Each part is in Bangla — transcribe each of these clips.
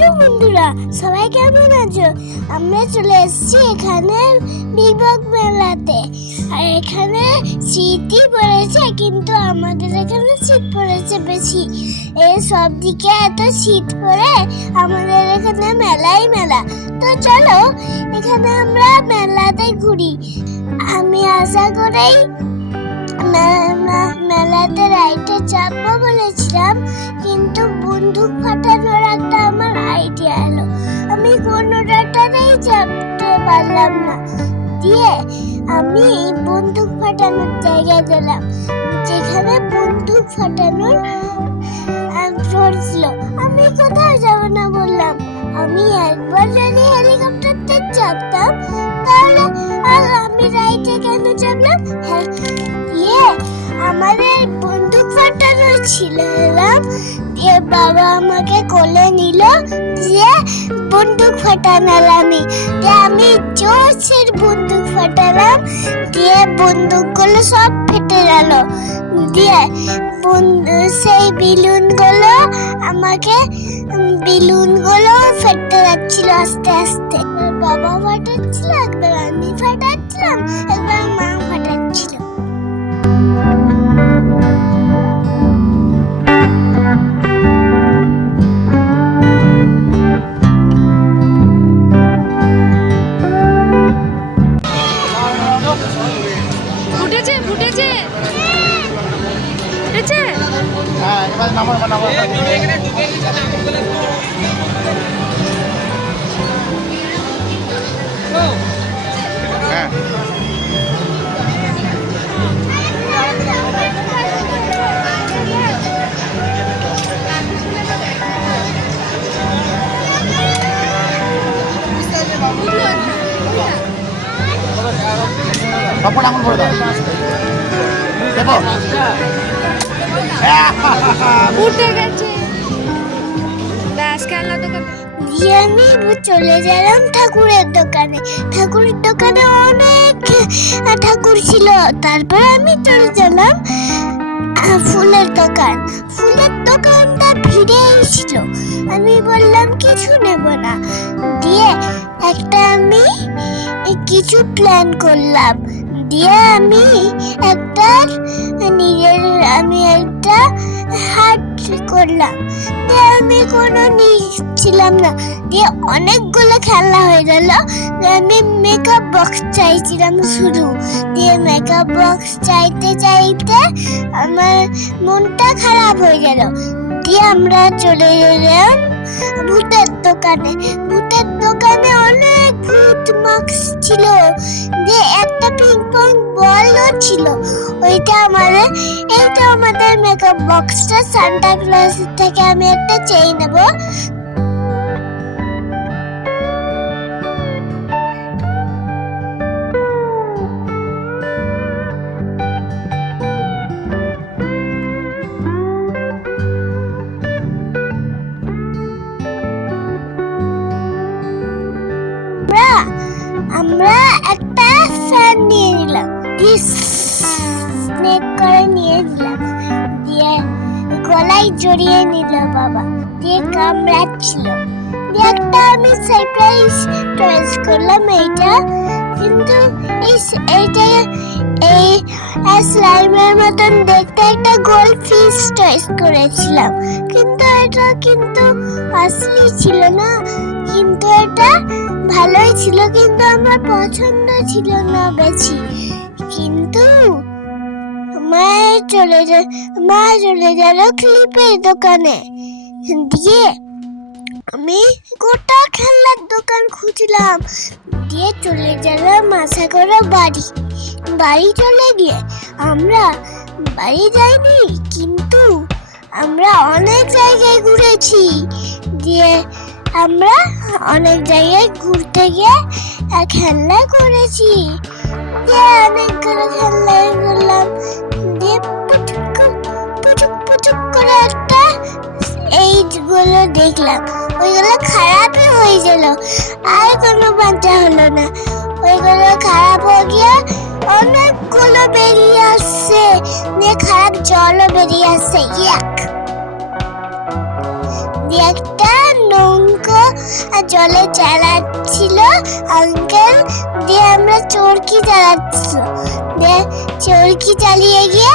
হ্যালো বন্ধুরা, সবাই কেমন আছো? আমরা চলে এসেছি এখানে বিভাগ মেলাতে। আর এখানে শীতই পড়েছে, কিন্তু আমাদের এখানে শীত পড়েছে বেশি। এই সব দিকে এত শীত পড়ে, আমাদের এখানে মেলাই মেলা। তো চলো, এখানে আমরা মেলাতে ঘুরি। আমি আশা করেই মেলাতে রাইডে চাপবো বলেছিলাম পারলাম না। দিয়ে আমি বন্দুক ফাটানোর জায়গায় গেলাম, যেখানে বন্দুক ফাটানোর ফ্লোর ছিল। আমি কোথাও যাব না বললাম। আমি একবার যদি হেলিকপ্টারতে চাপতাম, তাহলে আমি রাইটে কেন চাপলাম? হ্যাঁ দিয়ে আমাদের বন্দুক ফাটানো ছিল দিয়ে বাবা আমাকে কোলে নিল, দিয়ে বন্দুক ফাটানাল আমি। দিয়ে আমি জোরসের বন্দুক ফাটালাম, দিয়ে বন্দুকগুলো সব ফেটে গেল। দিয়ে সেই বেলুনগুলো আমাকে বেলুনগুলো ফেটে যাচ্ছিল আস্তে আস্তে। বাবা ফাটাচ্ছিল, একবার আমি ফাটাচ্ছিলাম ফুটেছে ফুটেছে হ্যাঁ নামার হ্যাঁ। আঙুল করে দাও। দেখো ফুটে গেছে। ব্যাস খেলনা দোকান। দিয়ে আমি চলে গেলাম ঠাকুরের দোকানে। ঠাকুরের দোকানে অনেক ঠাকুর ছিল। তারপরে আমি চলে গেলাম ফুলের দোকান। ফুলের দোকানটা ভিড়ে ছিল আমি বললাম কিছু নেব না। দিয়ে একটা আমি কিছু প্ল্যান করলাম। দিয়ে আমি একটা নিজের, আমি একটা হাট করলাম। দিয়ে আমি কোনো নিচ্ছিলাম না। দিয়ে অনেকগুলো খেলা হয়ে গেল। আমি মেকআপ বক্স চাইছিলাম শুরু দিয়ে মেকআপ বক্স চাইতে চাইতে আমার মনটা খারাপ হয়ে গেল। দিয়ে আমরা চলে গেলাম ভূতের দোকানে। ভূতের দোকানে অনেক ভূত মাস্ক ছিল। ছিল। ওইটা আমাদের, এইটা আমাদের মেকআপ বক্সটা সান্টা ক্লজ থেকে আমি একটা চেয়ে নেব। আমরা একটা ফ্যান নিয়ে দিয়ে স্নেক করে নিয়ে নিলাম দিয়ে গলায় জড়িয়ে নিল বাবা। দিয়ে কামড়াচ্ছিল। দিয়ে একটা আমি সারপ্রাইজ চয়েস করলাম এইটা। কিন্তু এই এইটা এই স্লাইমের মতন দেখতে একটা গোল্ড ফিশ চয়েস করেছিলাম। কিন্তু এটা কিন্তু আসলি ছিল না। কিন্তু এটা ভালোই ছিল। কিন্তু আমার পছন্দ ছিল না বেশি। কিন্তু মা চলে যা, মা চলে গেল ক্লিপের দোকানে। দিয়ে আমি গোটা খেলনার দোকান খুঁজলাম। দিয়ে চলে গেলাম আশা করে বাড়ি। বাড়ি চলে গিয়ে আমরা বাড়ি যাইনি, কিন্তু আমরা অনেক জায়গায় ঘুরেছি। দিয়ে আমরা অনেক জায়গায় ঘুরতে গিয়ে খেলনা করেছি। দিয়ে অনেকগুলো খেলনা করলাম। দিয়ে পুচুক করে- পুচুক পুচুক করে একটা এইগুলো দেখলাম। ওইগুলো খারাপই হয়ে গেল আর কোনো বাঁচা হলো না। ওইগুলো খারাপ হয়ে গিয়ে অনেকগুলো বেরিয়ে আসছে। দিয়ে খারাপ জলও বেরিয়ে আসছে। ইয়াক। দিয়ে একটা নৌকো জলে চালাচ্ছিল আঙ্কেল দিয়ে আমরা চরকি চালাচ্ছিল দিয়ে চরকি চালিয়ে গিয়ে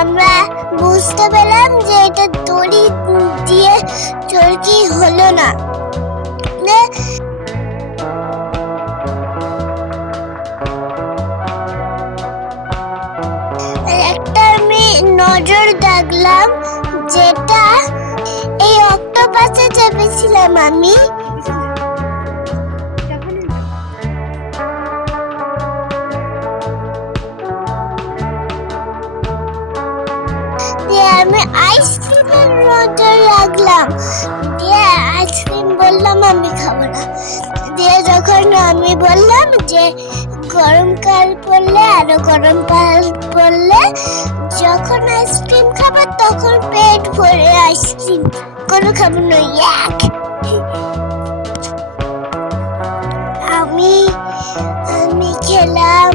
আমরা বুঝতে পেলাম যে এটা দড়ি দিয়ে চরকি হলো না। একটা আমি নজর ডাকলাম যেটা এই অক্টোপাসে চেপেছিলাম আমি। আমি আইসক্রিমের নজর রাখলাম। দিয়ে আইসক্রিম বললাম, আমি খাব না। দিয়ে যখন আমি বললাম যে গরমকাল পড়লে, আরও গরমকাল পড়লে, যখন আইসক্রিম খাব তখন পেট ভরে আইসক্রিম কোনো খাব না এক। আমি আমি খেলাম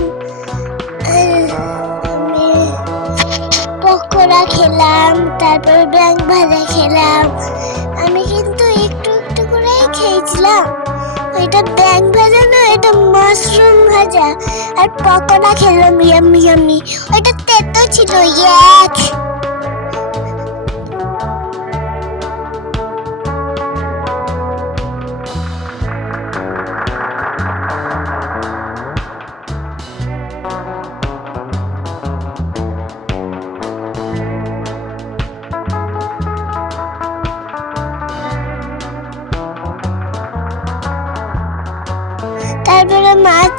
পকোড়া খেলাম, তারপর ব্যাং ভাজা খেলাম। আমি কিন্তু একটু একটু করেই খেয়েছিলাম। ওইটা ব্যাং ভাজা না, এটা মাশরুম ভাজা। আর পকোড়া খেলাম, ইয়ামি ইয়ামি। ওইটা তেতো ছিল, এক।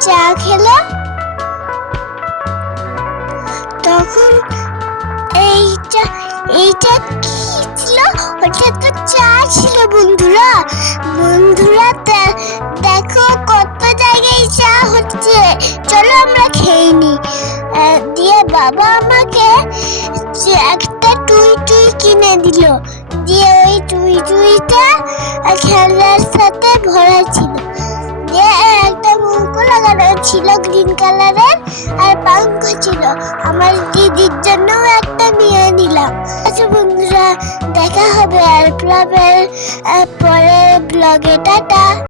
চা খেলো? তখন এইটা এইটা কি ছিল? ওটা তো চা ছিল বন্ধুরা। বন্ধুরা দেখো কত জায়গায় চা হচ্ছে। চলো আমরা খেয়ে নি। দিয়ে বাবা আমাকে একটা টুই টুই কিনে দিল। দিয়ে ওই টুই টুইটা খেলার সাথে ভরা ছিল। দিয়ে ছিল গ্রিন কালারের আর পাঙ্ক ছিল। আমার দিদির জন্য একটা নিয়ে নিলাম। আচ্ছা বন্ধুরা, দেখা হবে আর পরের ব্লগে টাটা।